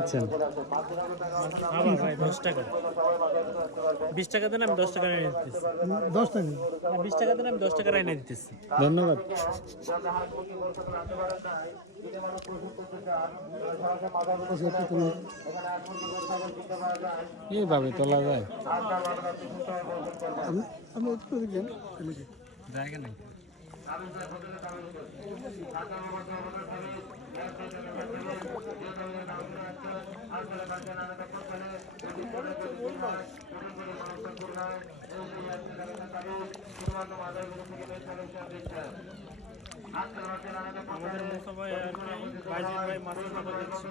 আচ্ছা আবার ভাই 10 টাকা 20 টাকা দেন আমি 10 টাকা এনে দিতেছি 10 টাকা 20 টাকা দেন আমি 10 টাকা এনে দিতেছি ধন্যবাদ। এইভাবে তোলা যায় আমি একটু দেখেন জায়গা নাই। আমাদের মুসা ভাই আর কি বাইজিৎ ভাই মাছের কথা দিচ্ছে।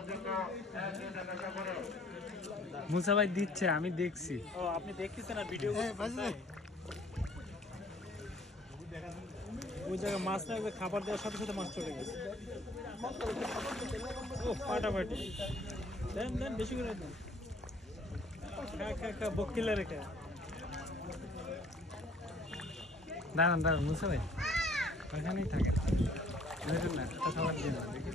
মুসা ভাই দিচ্ছে আমি দেখছি। ও আপনি দেখতেছেন আর ভিডিও করতেছেন? ওই জায়গায় মাছ না ওই খাবার দেওয়ার সাথে সাথে মাছ চলে গেছে। ও ফাটাফাটি দেন দেন বেশি করে দেন। খা বকিলা রেখে দাঁড়ান দাঁড়ান মুসা ভাই ওখানেই থাকে দেখুন না এত খাবার দিয়ে না দেখি।